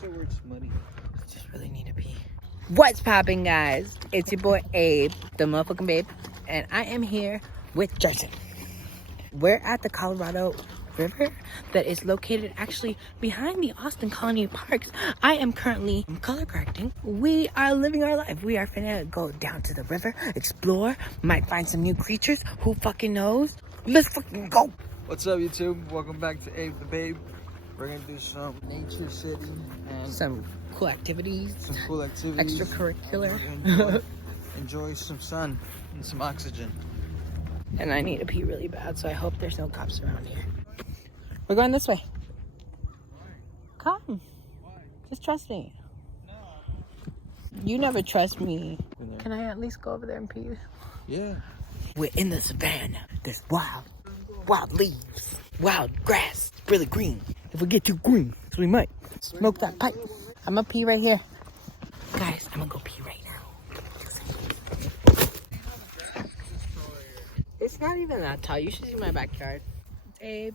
sure where it's muddy. I just really need to pee. What's popping, guys? It's your boy Abe, the motherfucking babe, and I am here with Jerson. We're at the Colorado River that is located actually behind the Austin Colony Parks. I am currently color correcting. We are living our life. We are finna go down to the river, explore, might find some new creatures. Who fucking knows? Let's fucking go. What's up, YouTube? Welcome back to Abe the Babe. We're gonna do some nature sitting and Some cool activities. Extracurricular. Enjoy some sun and some oxygen. And I need to pee really bad, so I hope there's no cops around here. We're going this way. Come. Just trust me. You never trust me. Can I at least go over there and pee? Yeah. We're in the savannah. There's wild leaves, wild grass, really green. If we get too green, we might smoke that pipe. I'm gonna pee right here. Guys, I'm gonna go pee right now. It's not even that tall. You should see my backyard. It's Abe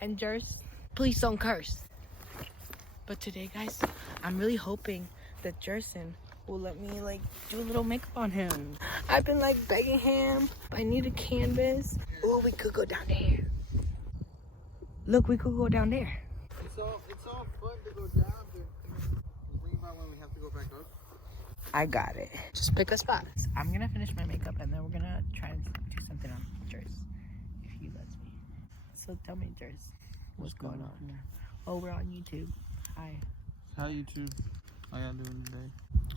and Jers. Please don't curse. But today, guys, I'm really hoping that Jerson will let me do a little makeup on him. I've been begging him. I need a canvas. Oh, we could go down there. Look, we could go down there. It's all fun to go down, but what about when we have to go back up? I got it. Just pick a spot. I'm gonna finish my makeup and then we're gonna try to do something on Jers, if he lets me. So tell me, Jers, what's going on? Oh, we're on YouTube. Hi. Hi, YouTube. How y'all doing today?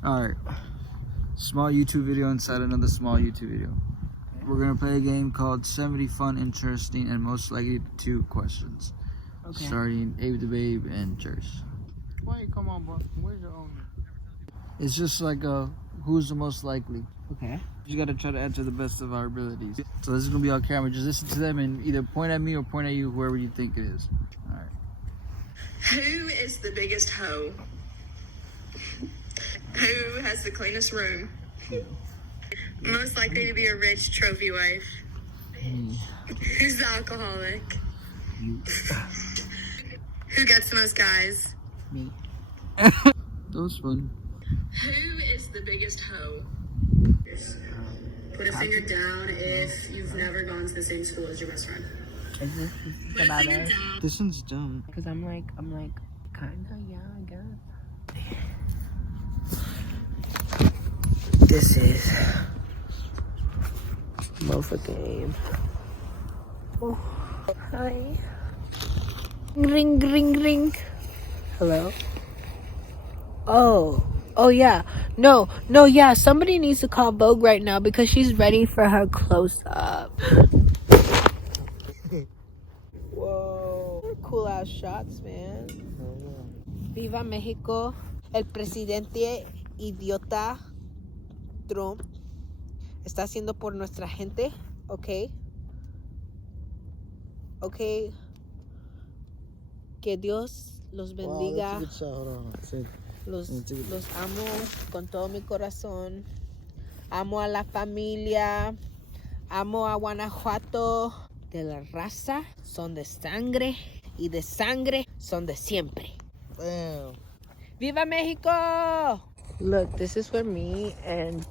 Alright. Small YouTube video inside another small YouTube video. We're gonna play a game called 70 Fun, Interesting, and Most Likely to Questions. Okay. Starting Abe the Babe and Jers. Wait, come on, bro. Where's your owner? It's just who's the most likely. Okay. You gotta try to answer the best of our abilities. So this is gonna be on camera. Just listen to them and either point at me or point at you, whoever you think it is. Alright. Who is the biggest hoe? Who has the cleanest room? Most likely to be a rich trophy wife? Who's the alcoholic? You. Who gets the most guys? Me. That was fun. Who is the biggest hoe? Put a finger down if you've never gone to the same school as your best friend. Is this Put a about finger us? down. This one's dumb. Because I'm kinda, yeah, I guess. This is motherfucking Abe. Oh, hi. Ring, ring, ring. Hello? Oh yeah. No, yeah. Somebody needs to call Vogue right now because she's ready for her close-up. Whoa. Cool ass shots, man. Viva Mexico. El presidente idiota Trump está haciendo por nuestra gente, ¿ok? Ok. Que Dios los bendiga. Los amo con todo mi corazón. Amo a la familia. Amo a Guanajuato. De la raza son de sangre. Y de sangre son de siempre. Damn. ¡Viva Mexico! Look, this is where me and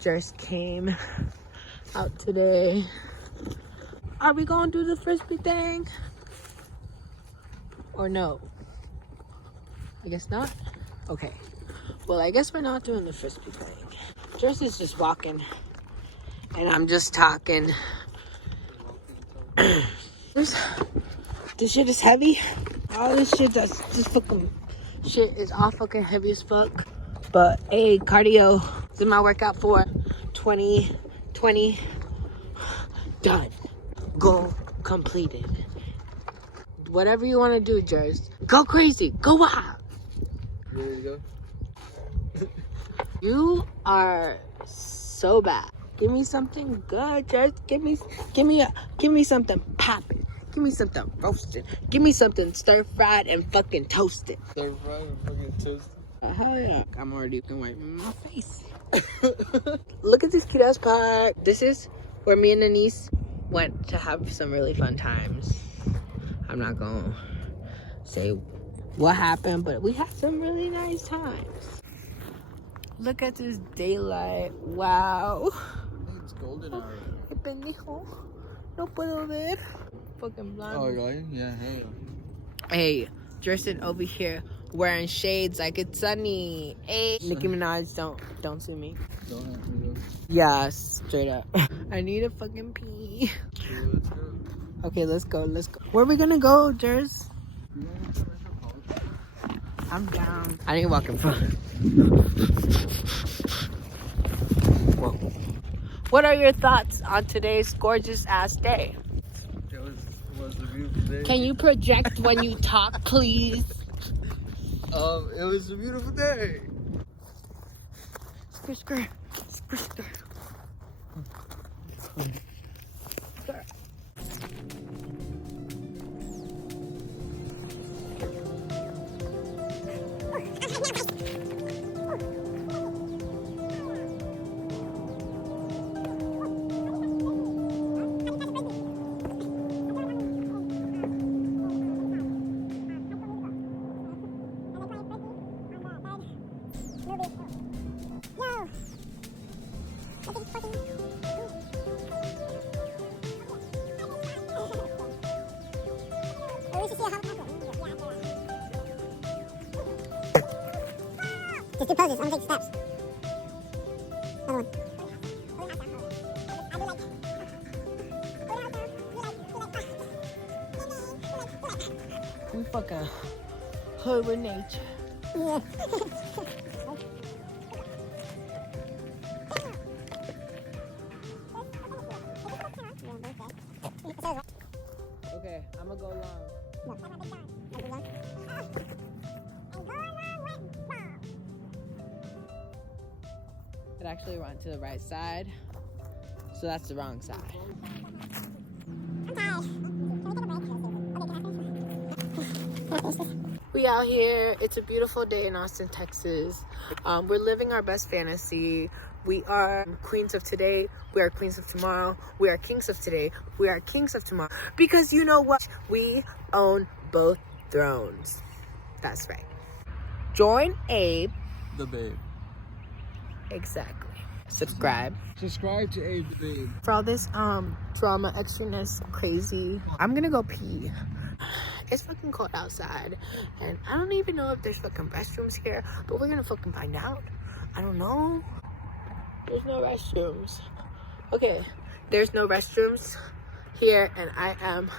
Jers came out today. Are we gonna do the frisbee thing? Or no? I guess not? Okay. Well, I guess we're not doing the frisbee thing. Jers is just walking. And I'm just talking. This shit is heavy. All this shit this fucking shit is all fucking heavy as fuck. But hey, cardio is in my workout for 2020. Done. Goal completed. Whatever you want to do, Jers. Go crazy. Go wild. There you go. You are so bad. Give me something good, Jers. Give me something popping. Give me something roasted. Give me something stir-fried and fucking toasted. Stir-fried and fucking toasted. Hell yeah. I'm already wiping my face. Look at this cute ass park. This is where me and Anise went to have some really fun times. I'm not gonna say what happened, but we had some really nice times. Look at this daylight. Wow. I think it's golden hour. Hey, pendejo. No puedo ver. Fucking blind. Oh, really? Yeah, hey. Hey, Jerson over here wearing shades like it's sunny. Hey, Nicki Minaj, don't sue me. Don't have me though. Yeah, straight up. I need a fucking pee. Yeah, let's go. Okay, let's go. Where are we gonna go, Jers? You want to go to college? I'm down. I ain't walking from. Whoa. What are your thoughts on today's gorgeous ass day? It was a beautiful day. Can you project when you talk, please? It was a beautiful day. Skirt. Just do poses. I'm gonna take steps. Another one. We fucking hood with nature. Yeah. Okay, I'm gonna go long. It actually went to the right side, so that's the wrong side. We out here. It's a beautiful day in Austin, Texas. We're living our best fantasy. We are queens of today. We are queens of tomorrow. We are kings of today. We are kings of tomorrow. Because you know what? We own both thrones. That's right. Join Abe. The Babe. Exactly. Subscribe. Subscribe to Abe The Babe. For all this drama, extraness, crazy. I'm gonna go pee. It's fucking cold outside, and I don't even know if there's fucking restrooms here, but we're gonna fucking find out. I don't know. There's no restrooms. Okay, there's no restrooms here, and I am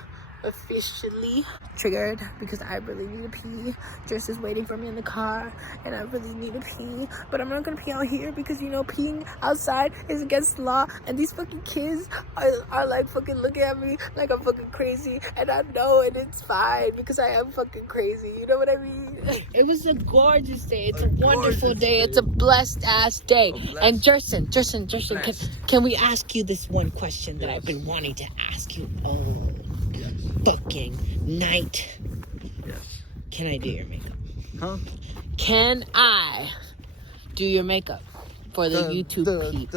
officially triggered because I really need to pee. Jess is waiting for me in the car, and I really need to pee, but I'm not gonna pee out here because, you know, peeing outside is against the law, and these fucking kids are like fucking looking at me like I'm fucking crazy, and I know, and it's fine because I am fucking crazy, you know what I mean? It was a gorgeous day. It's a wonderful day. It's a blessed ass day. And Jerson, can we ask you this one question that I've been wanting to ask you all fucking night? Yes. Can I do your makeup? Huh? Can I do your makeup for the YouTube peeps?